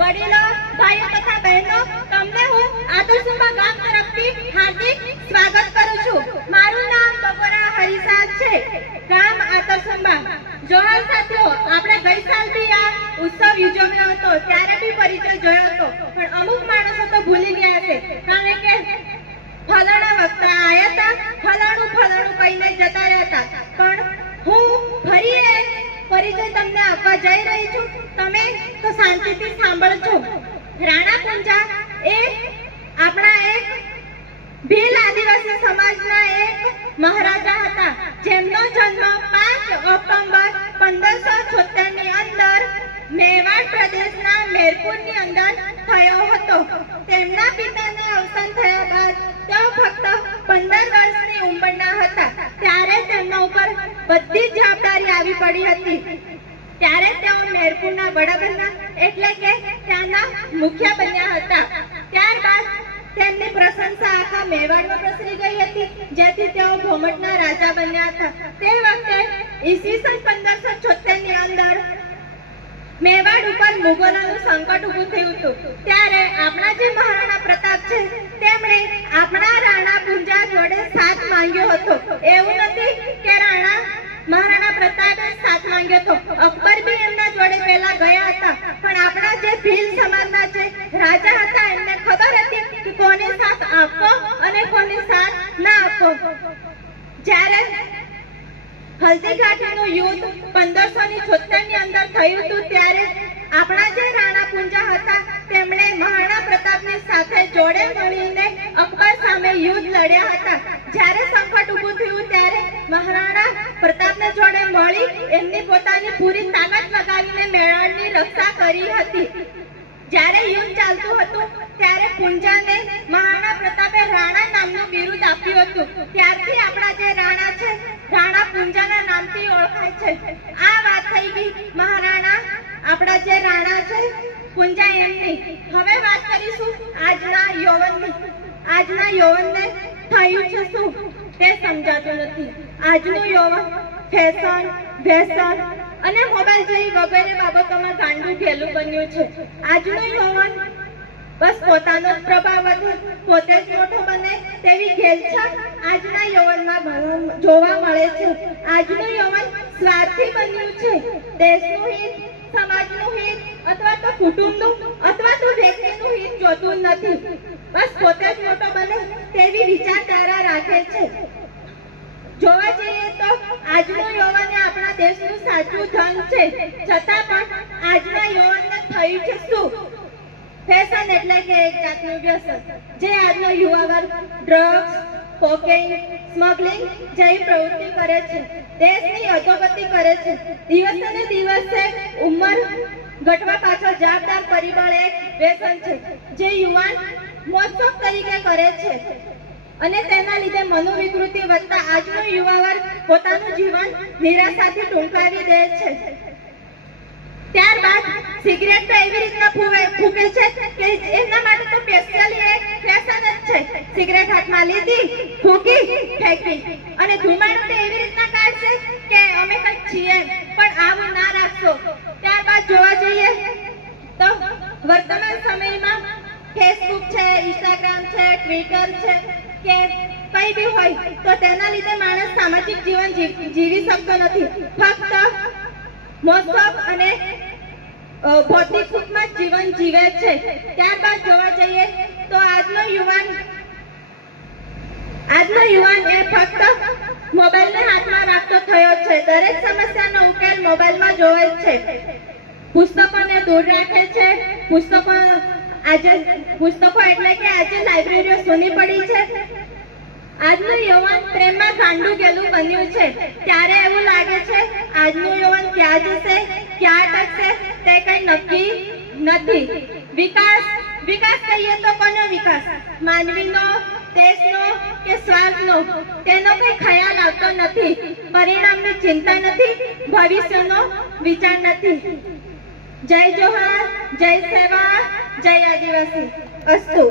વડીલો, ભાઈઓ તથા બહેનો, તમને હું આદર્શમાં ગામ તરફથી હાર્દિક સ્વાગત કરું છું. મારું નામ બપોરા હરિસાદ છે, ગામ આદર્શમાં. જોહાર સાથીઓ, આપણે ગઈ સાલ બી આ ઉત્સવ ઉજવ્યો હતો, ત્યારે બી પરિચય જોયો હતો, પણ અમુક માણસો તો ભૂલી ગયા છે, કારણ કે ફલાણા વક્તા આયા હતા, ફલાણું કહીને જતા રહ્યા હતા. પણ હું ફરી પરિચય તમને આપવા જઈ રહી છું. તમે તો શાંતિથી સાંભળજો. રાણા પુંજા એ આપણા એક ભીલ આદિવાસી સમાજના એક મહારાજા હતા, જેમનો જન્મ 5 ઓક્ટોબર 1576 ની અંદર મેવાડ પ્રદેશના મેરપુરની અંદર થયો હતો. તેમના પિતાને અવસાન થયા બાદ તેઓ ફક્ત 15 વર્ષની ઉંમરના હતા, ત્યારે તેમના ઉપર બધી જવાબદારી આવી પડી હતી. ત્યારે તેઓ મેરપુરના વડા બન્યા, એટલે કે ત્યાંના મુખ્ય બન્યા હતા. ત્યારબાદ તેમની પ્રશંસા આખા મેવાડમાં પ્રસરી ગઈ હતી, જેથી તેઓ ભોમટના રાજા બન્યા હતા. તે વખતે ઈસવીસન 1576 ની અંદર મેવાડ ઉપર મુગલોનું સંકટ ઊભું થયું હતું. ત્યારે આપણા જે મહારાણા પ્રતાપ છે, તેમણે આપણા રાણા પુંજા જોડે સાથ માંગ્યો હતો. એવું નથી કે મહારાણા પ્રતાપે સાથ માંગ્યો હતો, અકબર બી એમના જોડે પહેલા ગયા હતા, પણ આપણા જે ભીલ સમાજના જે રાજા હતા, એમને ખબર હતી કે કોને સાથ આપવો અને કોને સાથ ના આપવો. જ્યારે હલ્દીઘાટીનું યુદ્ધ 1576 ની અંદર થયું હતું, ત્યારે આપણા જે રાણા પુંજા હતા, તેમણે મહારાણા પ્રતાપની સાથે જોડે મળીને અકબર સામે યુદ્ધ લડ્યા હતા. જ્યારે સંકટ ઊભું થયું, ત્યારે મહારાણા પ્રતાપને જોડે મળી એમની પોતાની પૂરી તાકાત લગાવીને મેવાડની રક્ષા કરી હતી. જ્યારે યુદ્ધ ચાલતું હતું, ત્યારે પુંજાને મહારાણા પ્રતાપે રાણા નામનું બિરુદ આપ્યું હતું. ત્યારથી આપણા જે રાણા છે, રાણા પુંજાના નામથી ઓળખાય છે. આ વાત થઈ ગઈ મહારાણા આપણા જે રાણા છે પુંજા એમની. હવે વાત કરીશું આજના યૌવનની. આજના યૌવનને થયું છે શું તે સમજાતું નથી. આજનું યૌવન ફેશન, વ્યસન અને મોબાઈલ જેવી વગેરે બાબતોમાં ગાંડું ઘેલું બન્યું છે. આજનું યૌવન બસ પોતાનો જ પ્રભાવ વધે, પોતે જ મોટો બને તેવી ઘેલછા આજના યૌવનમાં જોવા મળે છે. આજનું યૌવન સ્વાર્થી બન્યું છે. દેશનું હિત, સમાજનું હિત અથવા તો કુટુંબનું અથવા તો વ્યક્તિનું હિત જોતું નથી. બસ પોતે જ મોટો બને તેવી વિચારધારા રાખે છે. જોવા જઈએ તો આજનું યૌવન આપણા દેશનું સાચું ધન છે, છતાં પણ આજના યૌવનને થયું છે શું? ફેશન એટલે કે એક જાતનું વ્યસન, જે આજનો યુવા વર્ગ ડ્રગ્સ, કોકેઇન, સ્મગલિંગ જેવી પ્રવૃત્તિ કરે છે, દેશની અધોગતિ કરે છે. દિવસે ને દિવસે ઉંમર ઘટવા પાછળ જવાબદાર પરિબળ એક વ્યસન છે, જે યુવાન મોજશોખ તરીકે કરે છે, અને તેના લીધે મનોવિકૃતિ વધતા આજનો યુવા વર્ગ પોતાનું જીવન નિરાશાથી ટૂંકાવી દે છે. ત્યારબાદ સિગરેટ તો એવી રીતના ફૂંકે છે કે એના માટે તો સ્પેશિયલી એક ફેશન જ છે. સિગરેટ હાથમાં લીધી, ફૂંકી, ફેંકી, અને ધુમાડો તો એવી રીતના કાઢશે કે અમે કંઈક છીએ, પણ આવું ના રાખશો. ત્યારબાદ જોવા જઈએ તો વર્તમાન સમયમાં ફેસબુક છે, ઇન્સ્ટાગ્રામ છે, ટ્વિટર છે કે કઈ બી હોય, તો તેના લીધે માણસ સામાજિક જીવન જીવી શકતો નથી. ફક્ત મોજશોખ અને ભૌતિક સુખમાં જીવન જીવે છે. ત્યારબાદ જોવા જઈએ તો આજનો યુવાન એ ફક્ત મોબાઈલને હાથમાં રાખતો થયો છે. દરેક સમસ્યાનો ઉકેલ મોબાઈલમાં જોવે છે. પુસ્તકોને દૂર રાખે છે. પુસ્તકો એટલે કે આજે લાઇબ્રેરીઓ સૂની પડી છે. આજનું યૌવન પ્રેમમાં ગાંડું ગેલું બન્યું છે. ત્યારે એવું લાગે છે આજનું યૌવન ક્યાં જશે, ક્યાં અટકશે તે કઈ નક્કી નથી. વિકાસ કહીએ તો કોનો વિકાસ? માનવીનો, દેશનો કે સ્વાર્થનો? તેનો કઈ ખ્યાલ આવતો નથી. પરિણામની ચિંતા નથી, ભવિષ્યનો વિચાર નથી. જય જોહાર, જય સેવા, જય આદિવાસી. અસ્તુ.